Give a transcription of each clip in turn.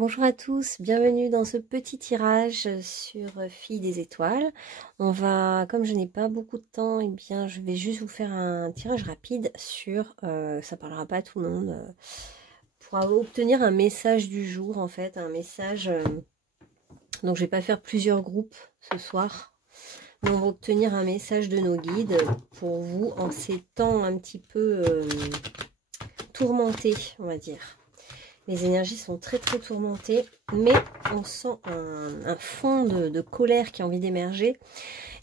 Bonjour à tous, bienvenue dans ce petit tirage sur Filles des étoiles. On va, comme je n'ai pas beaucoup de temps, je vais juste vous faire un tirage rapide sur, ça parlera pas à tout le monde, pour obtenir un message du jour en fait, un message, donc je vais pas faire plusieurs groupes ce soir, mais on va obtenir un message de nos guides pour vous en ces temps un petit peu tourmentés, on va dire. Les énergies sont très tourmentées, mais on sent un fond de colère qui a envie d'émerger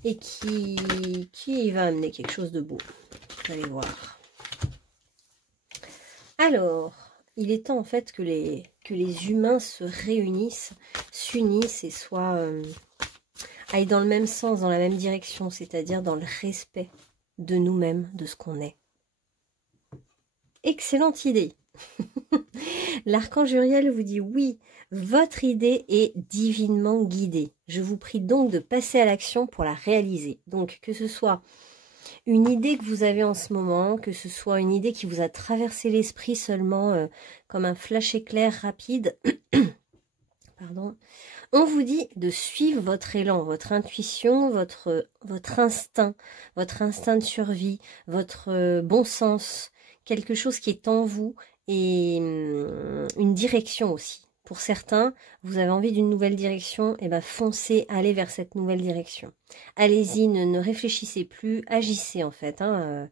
et qui va amener quelque chose de beau. Vous allez voir. Alors, il est temps en fait que les humains se réunissent, s'unissent et aillent dans le même sens, dans la même direction, c'est-à-dire dans le respect de nous-mêmes, de ce qu'on est. Excellente idée. L'archange Uriel vous dit oui, votre idée est divinement guidée. Je vous prie donc de passer à l'action pour la réaliser. Donc que ce soit une idée que vous avez en ce moment, que ce soit une idée qui vous a traversé l'esprit seulement comme un flash éclair rapide, pardon, on vous dit de suivre votre élan, votre intuition, votre instinct de survie, votre bon sens, quelque chose qui est en vous, et une direction aussi. Pour certains, vous avez envie d'une nouvelle direction, et ben foncez, allez vers cette nouvelle direction. Allez-y, ne réfléchissez plus, agissez en fait. On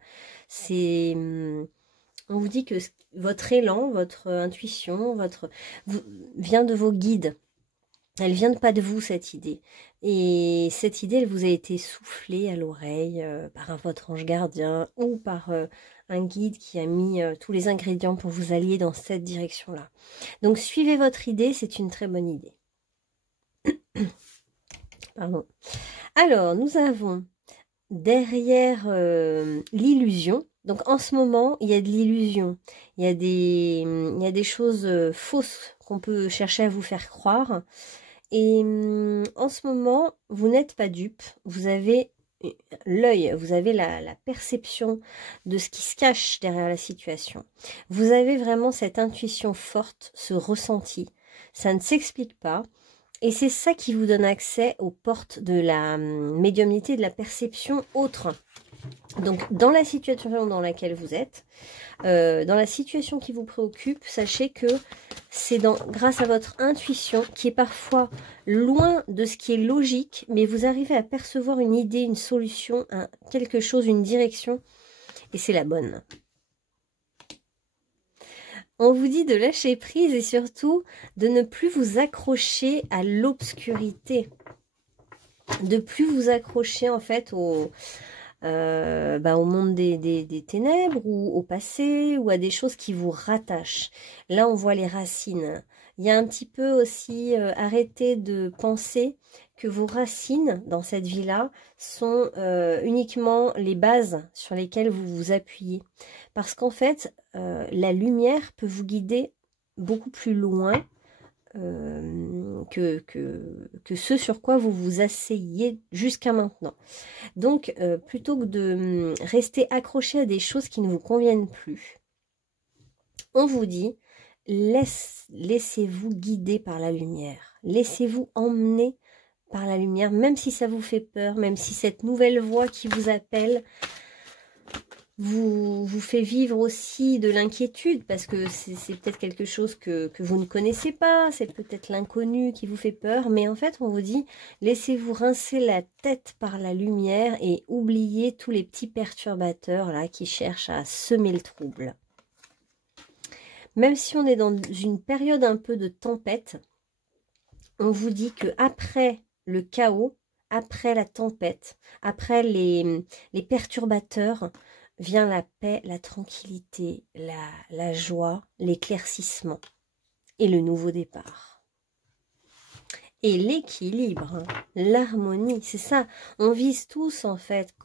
vous dit que votre élan, votre intuition, vient de vos guides. Elle vient pas de vous, cette idée. Et cette idée, elle vous a été soufflée à l'oreille par votre ange gardien ou par un guide qui a mis tous les ingrédients pour vous allier dans cette direction-là. Donc, suivez votre idée, c'est une très bonne idée. Pardon. Alors, nous avons derrière l'illusion. Donc, en ce moment, il y a de l'illusion. Il y a des choses fausses qu'on peut chercher à vous faire croire. Et en ce moment, vous n'êtes pas dupe, vous avez l'œil, vous avez la perception de ce qui se cache derrière la situation. Vous avez vraiment cette intuition forte, ce ressenti. Ça ne s'explique pas. Et c'est ça qui vous donne accès aux portes de la médiumnité, de la perception autre. Donc, dans la situation dans laquelle vous êtes, dans la situation qui vous préoccupe, sachez que c'est grâce à votre intuition qui est parfois loin de ce qui est logique, mais vous arrivez à percevoir une idée, une solution, quelque chose, une direction, et c'est la bonne. On vous dit de lâcher prise et surtout de ne plus vous accrocher à l'obscurité, de plus vous accrocher en fait au monde des ténèbres ou au passé ou à des choses qui vous rattachent. Là, on voit les racines. Il y a un petit peu aussi arrêter de penser que vos racines dans cette vie-là sont uniquement les bases sur lesquelles vous vous appuyez. Parce qu'en fait, la lumière peut vous guider beaucoup plus loin que ce sur quoi vous vous asseyez jusqu'à maintenant. Donc, plutôt que de rester accroché à des choses qui ne vous conviennent plus, on vous dit, laissez-vous guider par la lumière. Laissez-vous emmener par la lumière, même si ça vous fait peur, même si cette nouvelle voix qui vous appelle vous fait vivre aussi de l'inquiétude, parce que c'est peut-être quelque chose que vous ne connaissez pas, c'est peut-être l'inconnu qui vous fait peur, mais en fait on vous dit, laissez-vous rincer la tête par la lumière et oubliez tous les petits perturbateurs là qui cherchent à semer le trouble. Même si on est dans une période un peu de tempête, on vous dit que après le chaos, après la tempête, après les perturbateurs, vient la paix, la tranquillité, la joie, l'éclaircissement et le nouveau départ. Et l'équilibre, l'harmonie, c'est ça. On vise tous en fait,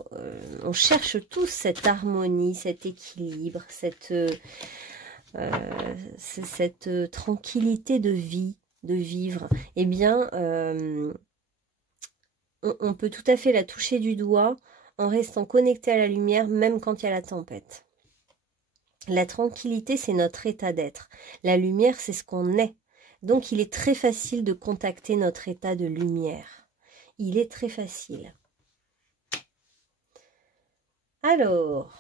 on cherche tous cette harmonie, cet équilibre, cette tranquillité de vie, de vivre. Eh bien, on peut tout à fait la toucher du doigt en restant connecté à la lumière, même quand il y a la tempête. La tranquillité, c'est notre état d'être. La lumière, c'est ce qu'on est. Donc, il est très facile de contacter notre état de lumière. Il est très facile. Alors,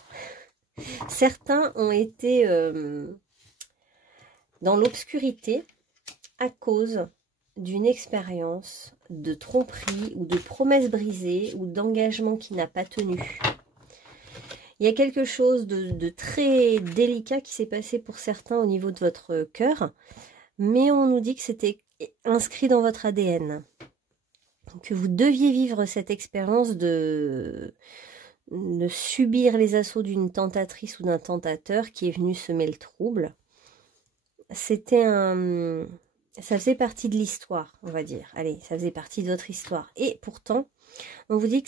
certains ont été dans l'obscurité à cause d'une expérience de tromperie ou de promesse brisée ou d'engagement qui n'a pas tenu. Il y a quelque chose de très délicat qui s'est passé pour certains au niveau de votre cœur, mais on nous dit que c'était inscrit dans votre ADN, que vous deviez vivre cette expérience de subir les assauts d'une tentatrice ou d'un tentateur qui est venu semer le trouble. C'était un... Ça faisait partie de l'histoire, on va dire. Allez, ça faisait partie de votre histoire. Et pourtant, on vous dit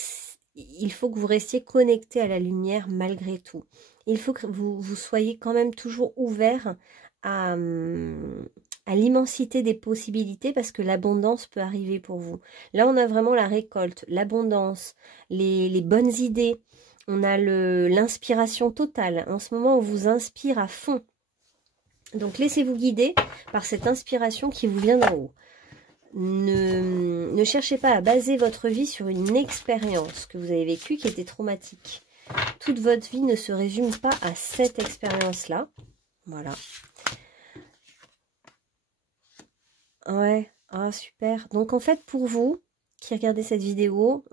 qu'il faut que vous restiez connecté à la lumière malgré tout. Il faut que vous soyez quand même toujours ouvert à l'immensité des possibilités parce que l'abondance peut arriver pour vous. Là, on a vraiment la récolte, l'abondance, les bonnes idées. On a l'inspiration totale. En ce moment, on vous inspire à fond. Donc, laissez-vous guider par cette inspiration qui vous vient d'en haut. Ne cherchez pas à baser votre vie sur une expérience que vous avez vécue qui était traumatique. Toute votre vie ne se résume pas à cette expérience-là. Voilà. Ouais, ah super. Donc en fait, pour vous qui regardez cette vidéo,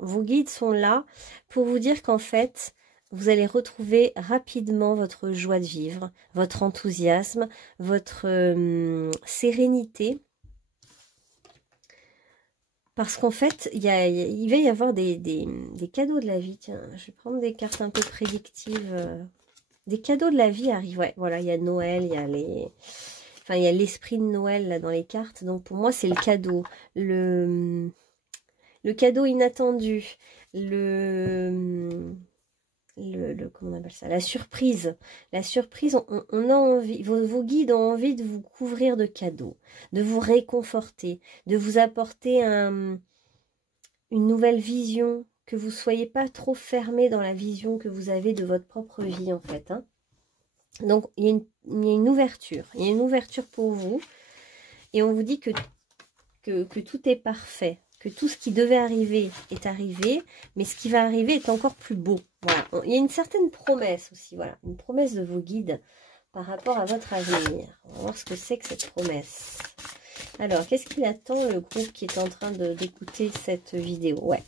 vos guides sont là pour vous dire qu'en fait, vous allez retrouver rapidement votre joie de vivre, votre enthousiasme, votre sérénité. Parce qu'en fait, il va y avoir des cadeaux de la vie. Tiens, je vais prendre des cartes un peu prédictives. Des cadeaux de la vie arrivent. Ouais, voilà, il y a Noël, il y a Enfin, il y a l'esprit de Noël là dans les cartes. Donc pour moi, c'est le cadeau. Le cadeau inattendu. Comment on appelle ça? La surprise. La surprise, on a envie, vos guides ont envie de vous couvrir de cadeaux, de vous réconforter, de vous apporter une nouvelle vision, que vous ne soyez pas trop fermé dans la vision que vous avez de votre propre vie en fait. Hein. Donc, il y a une ouverture. Il y a une ouverture pour vous. Et on vous dit que tout est parfait. Que tout ce qui devait arriver est arrivé. Mais ce qui va arriver est encore plus beau. Voilà. Il y a une certaine promesse aussi. Voilà. Une promesse de vos guides par rapport à votre avenir. On va voir ce que c'est que cette promesse. Alors, qu'est-ce qu'il attend le groupe qui est en train d'écouter cette vidéo? Ouais.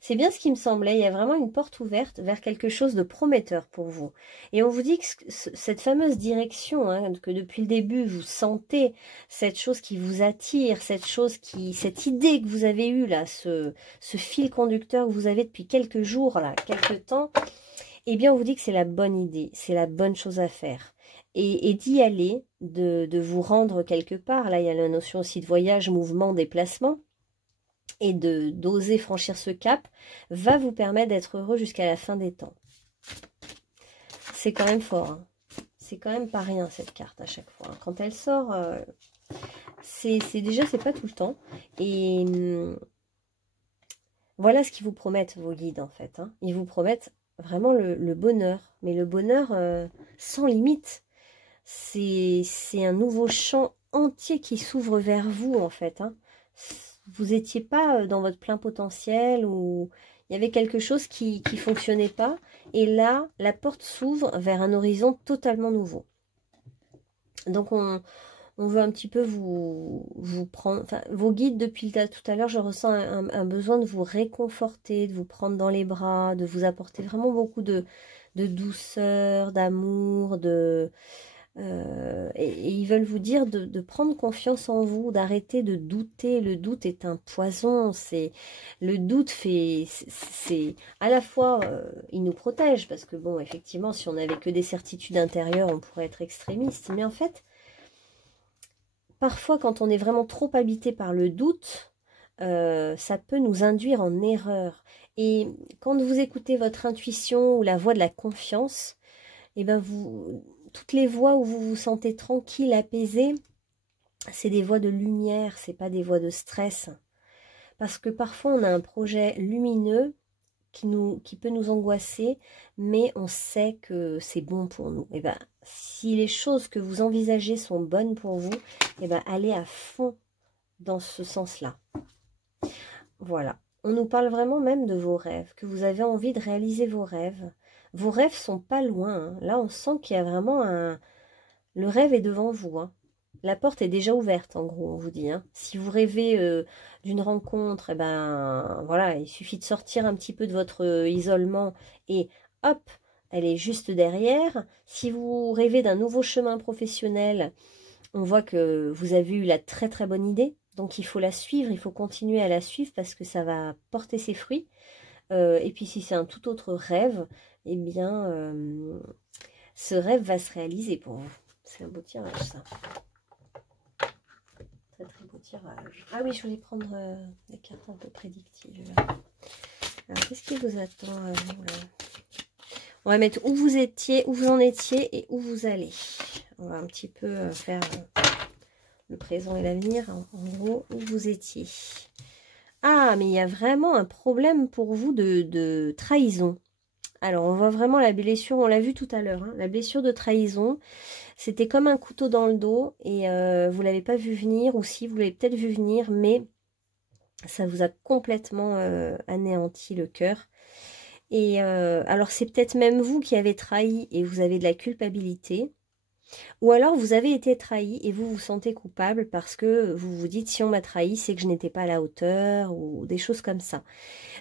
C'est bien ce qui me semblait, il y a vraiment une porte ouverte vers quelque chose de prometteur pour vous. Et on vous dit que cette fameuse direction, hein, que depuis le début vous sentez, cette chose qui vous attire, cette idée que vous avez eue là, ce fil conducteur que vous avez depuis quelques jours, là, quelques temps, eh bien on vous dit que c'est la bonne idée, c'est la bonne chose à faire. Et d'y aller, de vous rendre quelque part, là il y a la notion aussi de voyage, mouvement, déplacement, et d'oser franchir ce cap, va vous permettre d'être heureux jusqu'à la fin des temps. C'est quand même fort. Hein. C'est quand même pas rien cette carte à chaque fois. Quand elle sort, c'est pas tout le temps. Et voilà ce qu'ils vous promettent vos guides en fait. Hein. Ils vous promettent vraiment le bonheur. Mais le bonheur sans limite. C'est un nouveau champ entier qui s'ouvre vers vous en fait. Hein. Vous n'étiez pas dans votre plein potentiel ou il y avait quelque chose qui ne fonctionnait pas. Et là, la porte s'ouvre vers un horizon totalement nouveau. Donc, on veut un petit peu vous prendre... Enfin, vos guides, depuis tout à l'heure, je ressens un besoin de vous réconforter, de vous prendre dans les bras, de vous apporter vraiment beaucoup de douceur, d'amour, et ils veulent vous dire de prendre confiance en vous, d'arrêter de douter. Le doute est un poison. Le doute c'est à la fois il nous protège parce que bon, effectivement, si on n'avait que des certitudes intérieures, on pourrait être extrémiste. Mais en fait, parfois, quand on est vraiment trop habité par le doute, ça peut nous induire en erreur. Et quand vous écoutez votre intuition ou la voix de la confiance, et ben toutes les voix où vous vous sentez tranquille, apaisé, c'est des voix de lumière, c'est pas des voix de stress. Parce que parfois on a un projet lumineux qui peut nous angoisser, mais on sait que c'est bon pour nous. Et ben si les choses que vous envisagez sont bonnes pour vous, eh ben, allez à fond dans ce sens-là. Voilà. On nous parle vraiment même de vos rêves, que vous avez envie de réaliser vos rêves. Vos rêves sont pas loin, hein. Là, on sent qu'il y a vraiment un... Le rêve est devant vous, hein. La porte est déjà ouverte, en gros, on vous dit, hein. Si vous rêvez d'une rencontre, eh ben, voilà, il suffit de sortir un petit peu de votre isolement et hop, elle est juste derrière. Si vous rêvez d'un nouveau chemin professionnel, on voit que vous avez eu la très très bonne idée. Donc il faut la suivre, il faut continuer à la suivre parce que ça va porter ses fruits. Et puis si c'est un tout autre rêve, eh bien, ce rêve va se réaliser pour vous. C'est un beau tirage, ça. Très très beau tirage. Ah oui, je voulais prendre des cartes un peu prédictives. Alors, qu'est-ce qui vous attend à vous, là? On va mettre où vous étiez, où vous en étiez et où vous allez. On va un petit peu faire le présent et l'avenir. En gros, où vous étiez. Ah, mais il y a vraiment un problème pour vous de trahison. Alors, on voit vraiment la blessure, on l'a vu tout à l'heure, hein, la blessure de trahison. C'était comme un couteau dans le dos et vous ne l'avez pas vu venir, ou si vous l'avez peut-être vu venir, mais ça vous a complètement anéanti le cœur. Et alors, c'est peut-être même vous qui avez trahi et vous avez de la culpabilité. Ou alors, vous avez été trahi et vous vous sentez coupable parce que vous vous dites, si on m'a trahi, c'est que je n'étais pas à la hauteur ou des choses comme ça.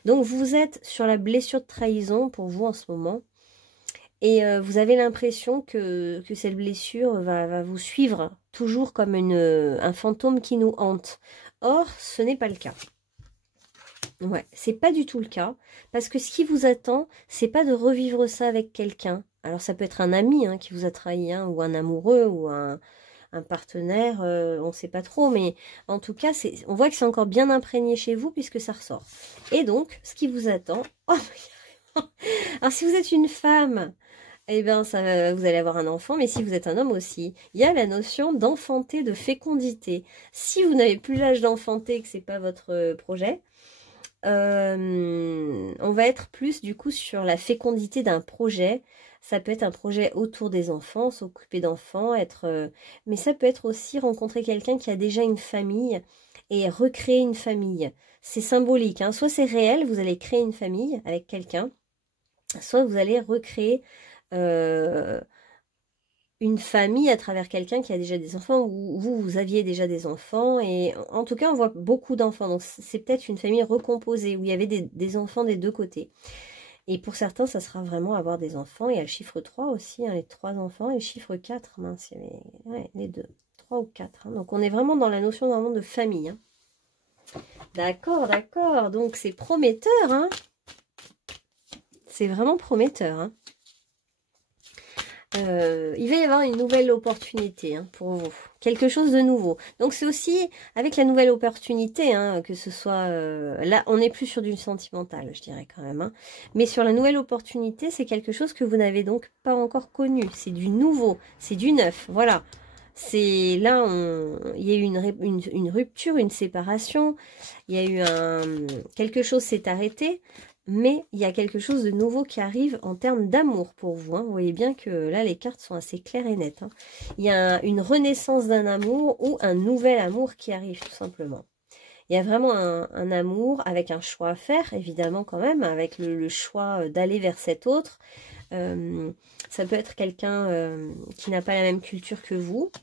Donc, vous êtes sur la blessure de trahison pour vous en ce moment. Et vous avez l'impression que cette blessure va vous suivre toujours comme un fantôme qui nous hante. Or, ce n'est pas le cas. Ouais, c'est pas du tout le cas. Parce que ce qui vous attend, c'est pas de revivre ça avec quelqu'un. Alors, ça peut être un ami qui vous a trahi, hein, ou un amoureux, ou un partenaire, on ne sait pas trop. Mais en tout cas, on voit que c'est encore bien imprégné chez vous puisque ça ressort. Et donc, ce qui vous attend... Oh, alors, si vous êtes une femme... Eh bien, vous allez avoir un enfant, mais si vous êtes un homme aussi, il y a la notion d'enfanter, de fécondité. Si vous n'avez plus l'âge d'enfanter, que c'est pas votre projet, on va être plus du coup sur la fécondité d'un projet. Ça peut être un projet autour des enfants, s'occuper d'enfants, mais ça peut être aussi rencontrer quelqu'un qui a déjà une famille et recréer une famille. C'est symbolique, hein. Soit c'est réel, vous allez créer une famille avec quelqu'un, soit vous allez recréer une famille à travers quelqu'un qui a déjà des enfants, ou vous aviez déjà des enfants, et en tout cas on voit beaucoup d'enfants, donc c'est peut-être une famille recomposée où il y avait des enfants des deux côtés. Et pour certains ça sera vraiment avoir des enfants. Il y a le chiffre 3 aussi, hein, les 3 enfants, et le chiffre 4, mince, il y avait, ouais, les deux, 3 ou 4, hein. Donc on est vraiment dans la notion vraiment de famille, hein. D'accord, d'accord, donc c'est prometteur, hein. C'est vraiment prometteur, hein. Il va y avoir une nouvelle opportunité, hein, pour vous. Quelque chose de nouveau. Donc c'est aussi avec la nouvelle opportunité, hein, que ce soit... là, on n'est plus sur du sentimental, je dirais quand même, hein. Mais sur la nouvelle opportunité, c'est quelque chose que vous n'avez donc pas encore connu. C'est du nouveau, c'est du neuf, voilà. C'est là, il y a eu une rupture, une séparation. Il y a eu quelque chose s'est arrêté. Mais il y a quelque chose de nouveau qui arrive en termes d'amour pour vous, hein. Vous voyez bien que là, les cartes sont assez claires et nettes, hein. Il y a une renaissance d'un amour ou un nouvel amour qui arrive, tout simplement. Il y a vraiment un amour avec un choix à faire, évidemment, quand même, avec le choix d'aller vers cet autre. Ça peut être quelqu'un qui n'a pas la même culture que vous.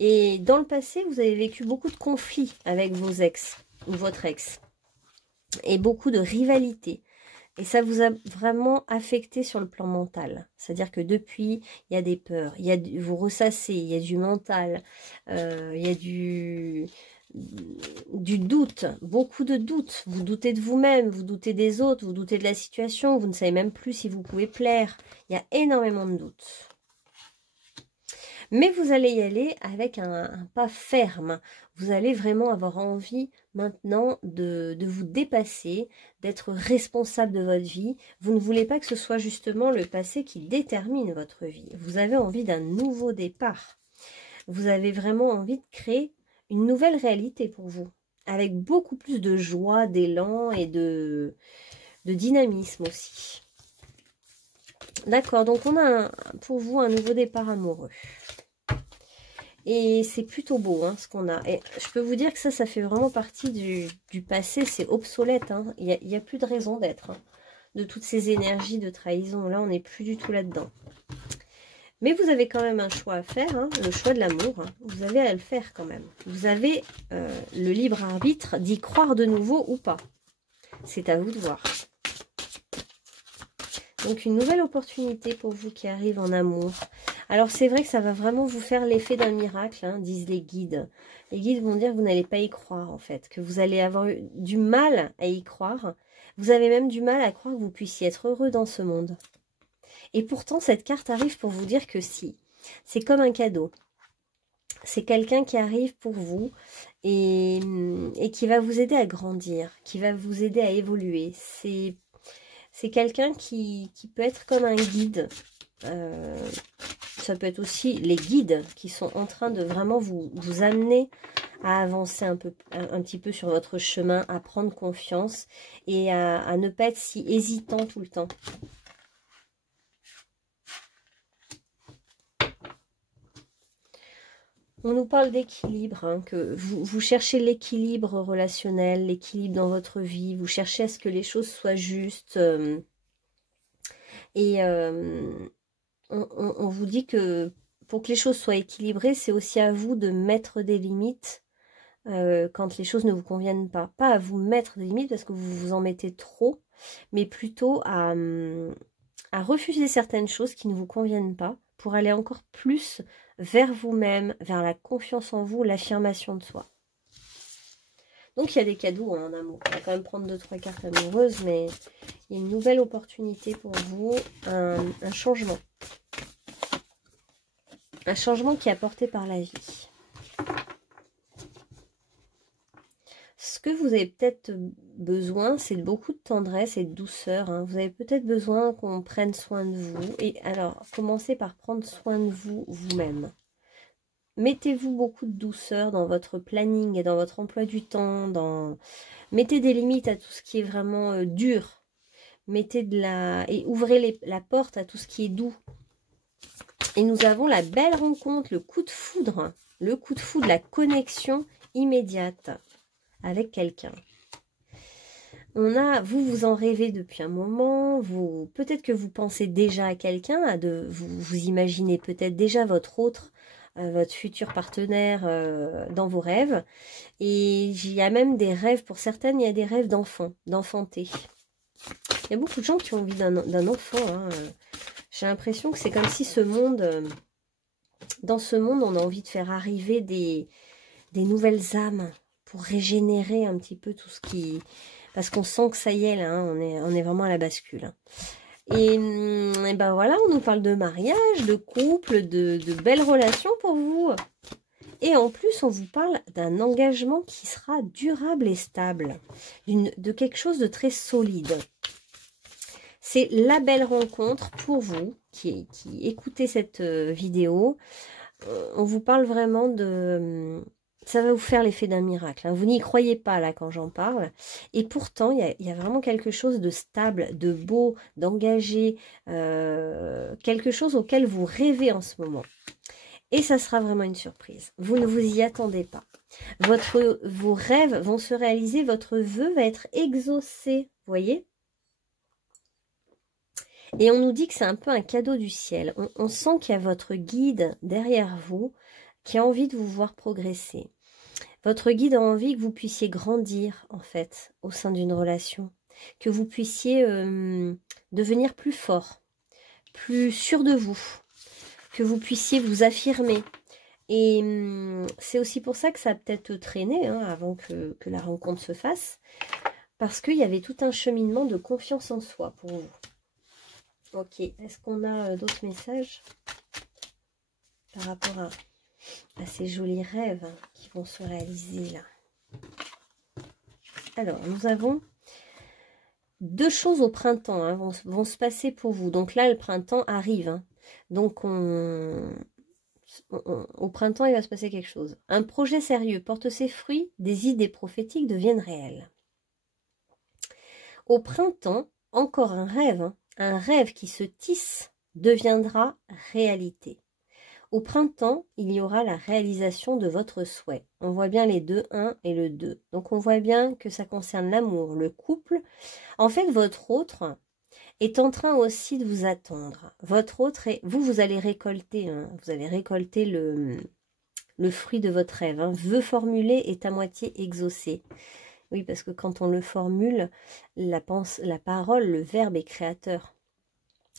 Et dans le passé, vous avez vécu beaucoup de conflits avec vos ex ou votre ex. Et beaucoup de rivalité. Et ça vous a vraiment affecté sur le plan mental. C'est-à-dire que depuis, il y a des peurs, vous ressassez, il y a du mental, il y a du doute, beaucoup de doutes. Vous doutez de vous-même, vous doutez des autres, vous doutez de la situation, vous ne savez même plus si vous pouvez plaire. Il y a énormément de doutes. Mais vous allez y aller avec un pas ferme. Vous allez vraiment avoir envie maintenant de vous dépasser, d'être responsable de votre vie. Vous ne voulez pas que ce soit justement le passé qui détermine votre vie. Vous avez envie d'un nouveau départ. Vous avez vraiment envie de créer une nouvelle réalité pour vous, avec beaucoup plus de joie, d'élan et de dynamisme aussi. D'accord, donc on a pour vous un nouveau départ amoureux. Et c'est plutôt beau hein, ce qu'on a. Et je peux vous dire que ça fait vraiment partie du passé, c'est obsolète. Hein. Il y a plus de raison d'être. Hein, de toutes ces énergies de trahison. Là, on n'est plus du tout là-dedans. Mais vous avez quand même un choix à faire, hein, le choix de l'amour. Hein. Vous avez à le faire quand même. Vous avez le libre arbitre d'y croire de nouveau ou pas. C'est à vous de voir. Donc une nouvelle opportunité pour vous qui arrive en amour. Alors c'est vrai que ça va vraiment vous faire l'effet d'un miracle, hein, disent les guides. Les guides vont dire que vous n'allez pas y croire en fait, que vous allez avoir du mal à y croire. Vous avez même du mal à croire que vous puissiez être heureux dans ce monde. Et pourtant cette carte arrive pour vous dire que si. C'est comme un cadeau. C'est quelqu'un qui arrive pour vous et qui va vous aider à grandir, qui va vous aider à évoluer. C'est quelqu'un qui peut être comme un guide. Ça peut être aussi les guides qui sont en train de vraiment vous amener à avancer un petit peu sur votre chemin, à prendre confiance et à ne pas être si hésitant tout le temps. On nous parle d'équilibre, hein, que vous cherchez l'équilibre relationnel, l'équilibre dans votre vie, vous cherchez à ce que les choses soient justes. On vous dit que pour que les choses soient équilibrées, c'est aussi à vous de mettre des limites quand les choses ne vous conviennent pas. Pas à vous mettre des limites parce que vous vous en mettez trop, mais plutôt à refuser certaines choses qui ne vous conviennent pas pour aller encore plus vers vous-même, vers la confiance en vous, l'affirmation de soi. Donc il y a des cadeaux en amour. On va quand même prendre 2-3 cartes amoureuses, mais il y a une nouvelle opportunité pour vous, un changement. Un changement qui est apporté par la vie. Ce que vous avez peut-être besoin, c'est de beaucoup de tendresse et de douceur. Hein. Vous avez peut-être besoin qu'on prenne soin de vous. Et alors, commencez par prendre soin de vous, vous-même. Mettez-vous beaucoup de douceur dans votre planning et dans votre emploi du temps. Mettez des limites à tout ce qui est vraiment dur. Et ouvrez la porte à tout ce qui est doux. Et nous avons la belle rencontre, le coup de foudre. Le coup de foudre, la connexion immédiate avec quelqu'un. Vous en rêvez depuis un moment, peut-être que vous pensez déjà à quelqu'un, vous imaginez peut-être déjà votre futur partenaire dans vos rêves. Et il y a même des rêves, pour certaines, il y a des rêves d'enfants, d'enfanter. Il y a beaucoup de gens qui ont envie d'un enfant. Hein. J'ai l'impression que c'est comme si dans ce monde, on a envie de faire arriver des nouvelles âmes pour régénérer un petit peu tout ce qui... Parce qu'on sent que ça y est, là, hein, on est vraiment à la bascule. Hein. Et ben voilà, on nous parle de mariage, de couple, de belles relations pour vous. Et en plus, on vous parle d'un engagement qui sera durable et stable, de quelque chose de très solide. C'est la belle rencontre pour vous qui écoutez cette vidéo. On vous parle vraiment de... Ça va vous faire l'effet d'un miracle. Hein. Vous n'y croyez pas là quand j'en parle. Et pourtant, il y a vraiment quelque chose de stable, de beau, d'engagé. Quelque chose auquel vous rêvez en ce moment. Et ça sera vraiment une surprise. Vous ne vous y attendez pas. Vos rêves vont se réaliser. Votre vœu va être exaucé. Vous voyez ? Et on nous dit que c'est un peu un cadeau du ciel. On sent qu'il y a votre guide derrière vous qui a envie de vous voir progresser. Votre guide a envie que vous puissiez grandir, en fait, au sein d'une relation. Que vous puissiez devenir plus fort, plus sûr de vous. Que vous puissiez vous affirmer. Et c'est aussi pour ça que ça a peut-être traîné hein, avant que la rencontre se fasse. Parce qu'il y avait tout un cheminement de confiance en soi pour vous. Ok, est-ce qu'on a d'autres messages par rapport à ces jolis rêves qui vont se réaliser là? Alors, nous avons deux choses au printemps hein, vont se passer pour vous. Donc là, le printemps arrive. Hein. Donc, au printemps, il va se passer quelque chose. Un projet sérieux porte ses fruits, des idées prophétiques deviennent réelles. Au printemps, encore un rêve. Hein. un rêve qui se tisse deviendra réalité. Au printemps, il y aura la réalisation de votre souhait. On voit bien les deux, 1 et le 2. Donc on voit bien que ça concerne l'amour, le couple. En fait, votre autre est en train aussi de vous attendre. Votre autre, vous allez récolter, hein, vous allez récolter le fruit de votre rêve. Hein. Vœu formulé est à moitié exaucé. Oui, parce que quand on le formule, la parole, le verbe est créateur.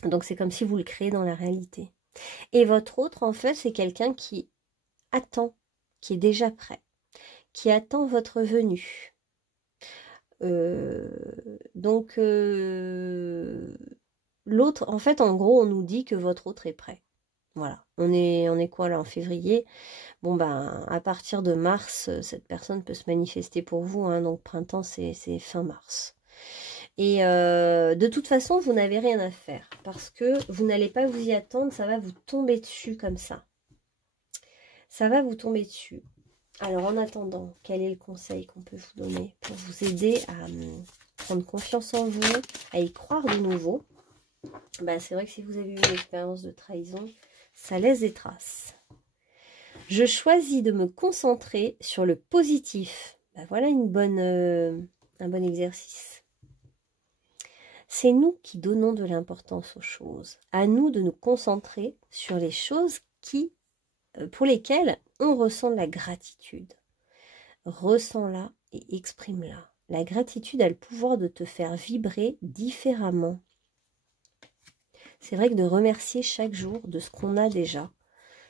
Donc c'est comme si vous le créez dans la réalité. Et votre autre, en fait, c'est quelqu'un qui attend, qui est déjà prêt, qui attend votre venue. L'autre, en fait, en gros, on nous dit que votre autre est prêt. Voilà. On est quoi là, en février? Bon, ben, à partir de mars, cette personne peut se manifester pour vous. Hein, donc, printemps, c'est fin mars. Et de toute façon, vous n'avez rien à faire. Parce que vous n'allez pas vous y attendre. Ça va vous tomber dessus comme ça. Ça va vous tomber dessus. Alors, en attendant, quel est le conseil qu'on peut vous donner pour vous aider à prendre confiance en vous, à y croire de nouveau? Bah, c'est vrai que si vous avez eu une expérience de trahison, ça laisse des traces. Je choisis de me concentrer sur le positif. Bah, voilà un bon exercice. C'est nous qui donnons de l'importance aux choses. À nous de nous concentrer sur les choses pour lesquelles on ressent de la gratitude. Ressens-la et exprime-la. La gratitude a le pouvoir de te faire vibrer différemment. C'est vrai que de remercier chaque jour de ce qu'on a déjà,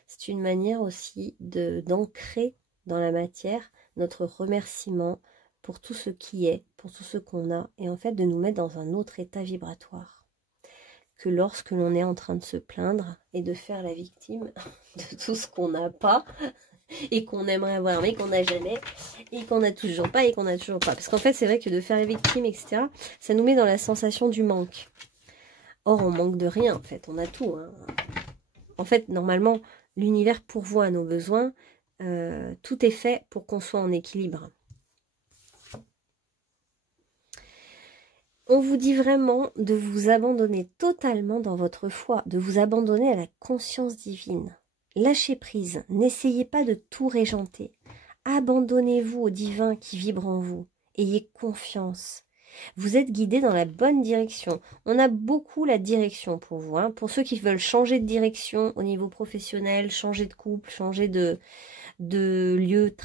c'est une manière aussi d'ancrer dans la matière notre remerciement pour tout ce qui est, pour tout ce qu'on a, et en fait de nous mettre dans un autre état vibratoire que lorsque l'on est en train de se plaindre et de faire la victime de tout ce qu'on n'a pas et qu'on aimerait avoir mais qu'on n'a jamais et qu'on n'a toujours pas et qu'on n'a toujours pas. Parce qu'en fait c'est vrai que de faire la victime, etc., ça nous met dans la sensation du manque. Or on manque de rien en fait, on a tout. Hein. En fait normalement l'univers pourvoit à nos besoins, tout est fait pour qu'on soit en équilibre. On vous dit vraiment de vous abandonner totalement dans votre foi, de vous abandonner à la conscience divine. Lâchez prise, n'essayez pas de tout régenter. Abandonnez-vous au divin qui vibre en vous. Ayez confiance. Vous êtes guidé dans la bonne direction. On a beaucoup la direction pour vous. Hein. Pour ceux qui veulent changer de direction au niveau professionnel, changer de couple, changer de lieu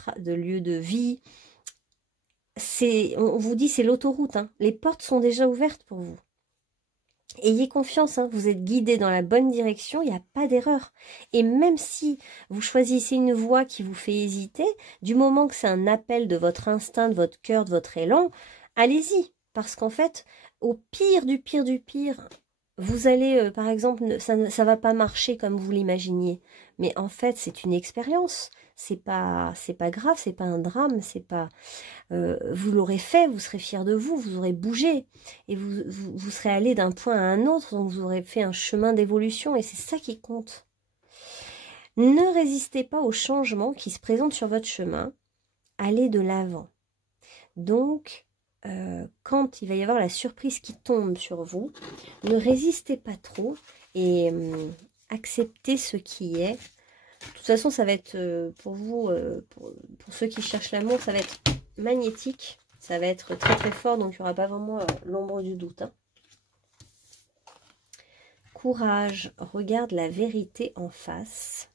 de vie, on vous dit c'est l'autoroute, hein. Les portes sont déjà ouvertes pour vous. Ayez confiance, hein. Vous êtes guidé dans la bonne direction, il n'y a pas d'erreur. Et même si vous choisissez une voie qui vous fait hésiter, du moment que c'est un appel de votre instinct, de votre cœur, de votre élan, allez-y. Parce qu'en fait, au pire du pire du pire, vous allez, par exemple, ça ne va pas marcher comme vous l'imaginiez. Mais en fait, c'est une expérience. C'est pas grave, c'est pas un drame, c'est pas... vous l'aurez fait, vous serez fier de vous, vous aurez bougé. Et vous serez allé d'un point à un autre, donc vous aurez fait un chemin d'évolution. Et c'est ça qui compte. Ne résistez pas aux changements qui se présentent sur votre chemin. Allez de l'avant. Donc... quand il va y avoir la surprise qui tombe sur vous, ne résistez pas trop et acceptez ce qui est. De toute façon, ça va être pour vous, pour ceux qui cherchent l'amour, ça va être magnétique, ça va être très très fort, donc il n'y aura pas vraiment l'ombre du doute. Hein. Courage, regarde la vérité en face.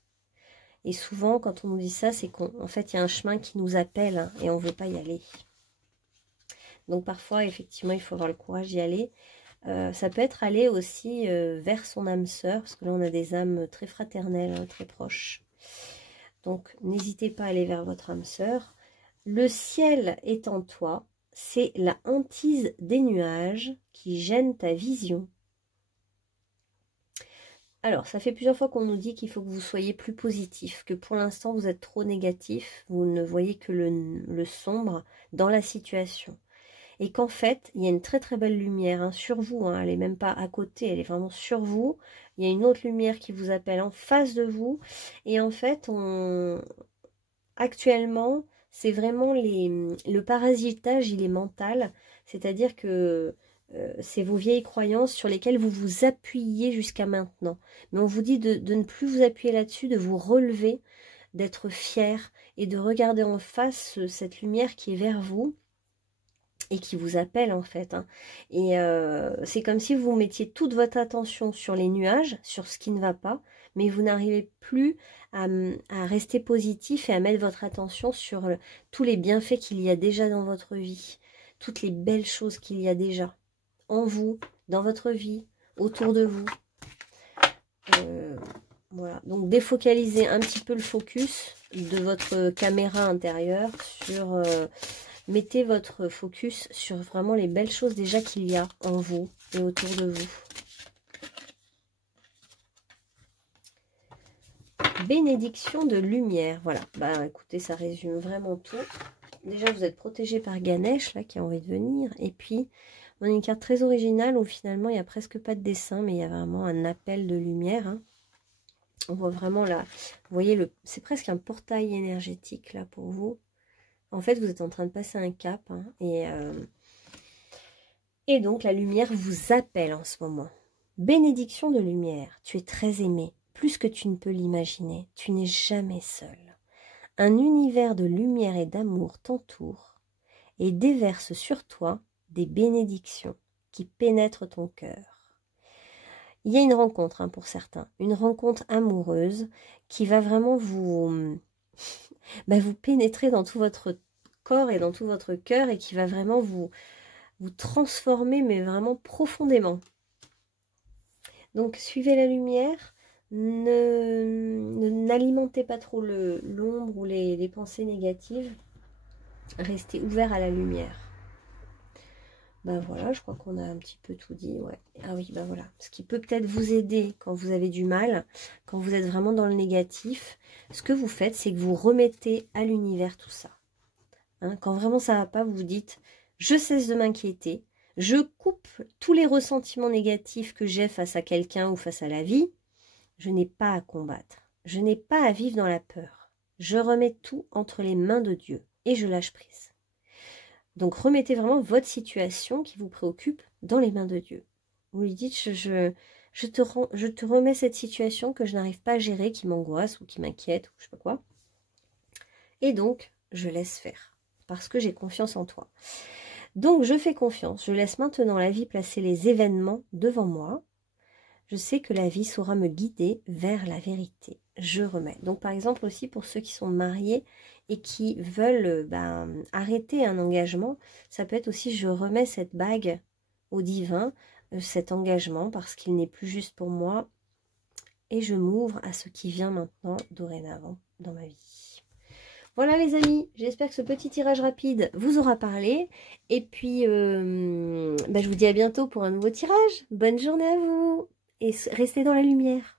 Et souvent, quand on nous dit ça, c'est qu'en fait, il y a un chemin qui nous appelle hein, et on ne veut pas y aller. Donc parfois, effectivement, il faut avoir le courage d'y aller. Ça peut être aller aussi vers son âme sœur, parce que là, on a des âmes très fraternelles, hein, très proches. Donc, n'hésitez pas à aller vers votre âme sœur. Le ciel est en toi, c'est la hantise des nuages qui gêne ta vision. Alors, ça fait plusieurs fois qu'on nous dit qu'il faut que vous soyez plus positif, que pour l'instant, vous êtes trop négatif, vous ne voyez que le sombre dans la situation. Et qu'en fait, il y a une très très belle lumière hein, sur vous, hein, elle n'est même pas à côté, elle est vraiment sur vous. Il y a une autre lumière qui vous appelle en face de vous. Et en fait, actuellement, c'est vraiment le parasitage, il est mental. C'est-à-dire que c'est vos vieilles croyances sur lesquelles vous vous appuyez jusqu'à maintenant. Mais on vous dit de ne plus vous appuyer là-dessus, de vous relever, d'être fier et de regarder en face cette lumière qui est vers vous et qui vous appelle en fait. Hein. Et c'est comme si vous mettiez toute votre attention sur les nuages, sur ce qui ne va pas, mais vous n'arrivez plus à rester positif et à mettre votre attention sur tous les bienfaits qu'il y a déjà dans votre vie, toutes les belles choses qu'il y a déjà en vous, dans votre vie, autour de vous. Voilà, donc défocalisez un petit peu le focus de votre caméra intérieure sur... mettez votre focus sur vraiment les belles choses déjà qu'il y a en vous et autour de vous. Bénédiction de lumière. Voilà, bah écoutez, ça résume vraiment tout. Déjà, vous êtes protégé par Ganesh, là, qui a envie de venir. Et puis, on a une carte très originale où finalement, il n'y a presque pas de dessin, mais il y a vraiment un appel de lumière. Hein. On voit vraiment là, vous voyez, c'est presque un portail énergétique, là, pour vous. En fait, vous êtes en train de passer un cap. Hein, et donc, la lumière vous appelle en ce moment. Bénédiction de lumière. Tu es très aimé, plus que tu ne peux l'imaginer. Tu n'es jamais seul. Un univers de lumière et d'amour t'entoure et déverse sur toi des bénédictions qui pénètrent ton cœur. Il y a une rencontre hein, pour certains, une rencontre amoureuse qui va vraiment vous pénétrer dans tout votre corps et dans tout votre cœur et qui va vraiment vous transformer, mais vraiment profondément. Donc, suivez la lumière. N'alimentez pas trop l'ombre ou les pensées négatives. Restez ouvert à la lumière. Ben voilà, je crois qu'on a un petit peu tout dit. Ouais. Ah oui, ben voilà. Ce qui peut peut-être vous aider quand vous avez du mal, quand vous êtes vraiment dans le négatif, ce que vous faites, c'est que vous remettez à l'univers tout ça. Hein, quand vraiment ça ne va pas, vous vous dites, je cesse de m'inquiéter, je coupe tous les ressentiments négatifs que j'ai face à quelqu'un ou face à la vie. Je n'ai pas à combattre, je n'ai pas à vivre dans la peur. Je remets tout entre les mains de Dieu et je lâche prise. Donc remettez vraiment votre situation qui vous préoccupe dans les mains de Dieu. Vous lui dites, je te remets cette situation que je n'arrive pas à gérer, qui m'angoisse ou qui m'inquiète ou je sais pas quoi. Et donc, je laisse faire parce que j'ai confiance en toi. Donc, je fais confiance. Je laisse maintenant la vie placer les événements devant moi. Je sais que la vie saura me guider vers la vérité. Je remets. Donc, par exemple, aussi pour ceux qui sont mariés et qui veulent arrêter un engagement, ça peut être aussi, je remets cette bague au divin, cet engagement, parce qu'il n'est plus juste pour moi. Et je m'ouvre à ce qui vient maintenant, dorénavant, dans ma vie. Voilà les amis, j'espère que ce petit tirage rapide vous aura parlé. Et puis, je vous dis à bientôt pour un nouveau tirage. Bonne journée à vous et restez dans la lumière.